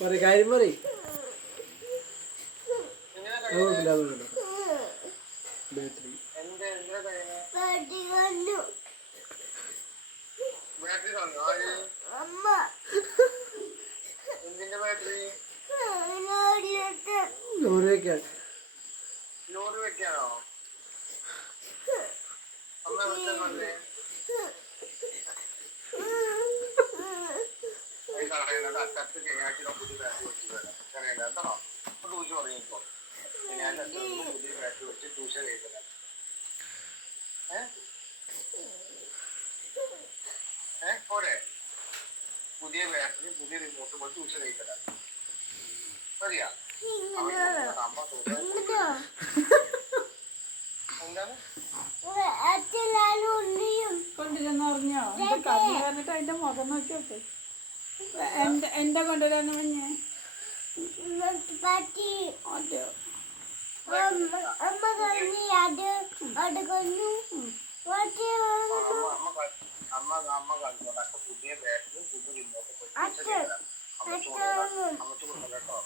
പറ കാര്യം പറ. ബാറ്ററി ലോറി വെക്കാൻ. ലോറി വെക്കാനോ? അമ്മ വെച്ചല്ലേ അറ്റത്ത് ശനിയാഴ്ച പുതിയ ബാറ്ററി വെച്ച് അറിയണ്ട കേട്ടോ. ട്യൂഷൻ തുടങ്ങിക്കോ. ശനിയാഴ്ച പുതിയ ബാറ്ററി വെച്ച് ട്യൂഷൻ കഴിക്കണം. പോരെ? പുതിയ ബാറ്ററി പുതിയ റിമോട്ട് പോലെ ട്യൂഷൻ കഴിക്കണം. മതിയാ? അമ്മ എന്താണ് കൊണ്ടുവരാന്ന് പറഞ്ഞോ? എന്റെ കറി പറഞ്ഞിട്ട് അതിന്റെ മുഖം നോക്കി നോക്കെ. എന്താ കൊണ്ടുവരാന്ന് പറഞ്ഞേ? അമ്മ കളിച്ചോട്ടെ. പുതിയ ബാറ്ററി പുതിയ റിമോട്ട് അമ്മച്ചു കൊടുക്കണം കേട്ടോ.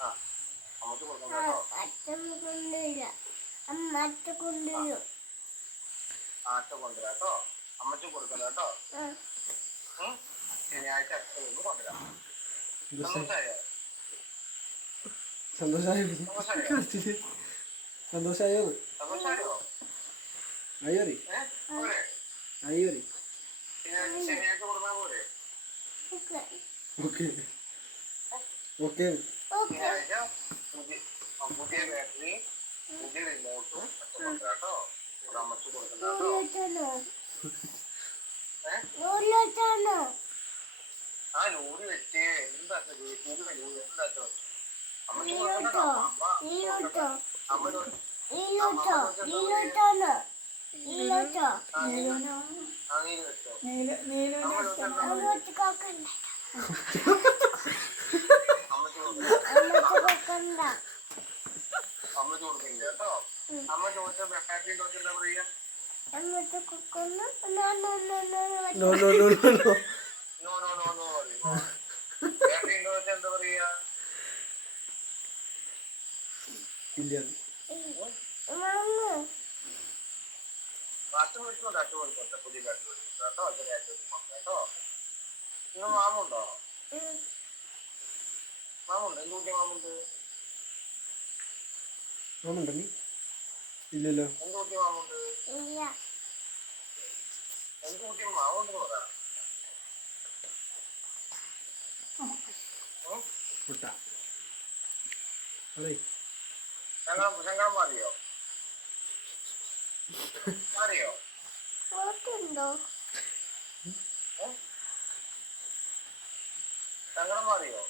ആ അമ്മച്ചു കൊടുക്കണം കേട്ടോ. ആറ്റ കൊണ്ടുവരാം കേട്ടോ. അമ്മച്ചു കൊടുക്കണം കേട്ടോ. ശനിയാഴ്ച അച്ഛ കൊണ്ടുവരാം. സന്തോഷായോ? സന്തോഷായോ? സന്തോഷായോ? സന്തോഷായോ? അയ്യോറി അയ്യോറി. ശനിയാഴ്ച കൊടുത്താൽ പോരെ? Okay okay. ശനിയാഴ്ച പുതിയ ബാറ്ററി പുതിയ റിമോട്ടും അച്ഛൻ കൊണ്ടുവരാം കേട്ടോ. അമ്മച്ചു കൊടുക്കണം കേട്ടോ. ആ ലോറി വെച്ച് എന്താ എന്താ അമ്മച്ചു കൊടുക്കണ്ടോ? അമ്മ ചോദിക്കില്ല കേട്ടോ. അമ്മ ചോദിച്ച ബാറ്ററി എന്താ പറയാ? ബാറ്ററി എന്താ പറയാ? ഇല്ല അച്ഛൻ വിളിച്ചോട്ടെ. അച്ഛൻ വിളിച്ചോട്ടെ. പുതിയ ബാറ്ററി വിളിച്ചോട്ടെ കേട്ടോ. കേട്ടോ. നിങ്ങൾ മാമുണ്ടോ? മാമുണ്ട്. എന്ത് കുട്ടിയ മാമുണ്ട്? മാമുണ്ടോ? നീ ഇല്ലല്ലോ. എന്ത് കുട്ടിയ മാമുണ്ട്? എന്ത് കുട്ടിയ മാമുണ്ട് പറ. സങ്കടം മാറിയോ? മാറിയോ? സങ്കടം മാറിയോ?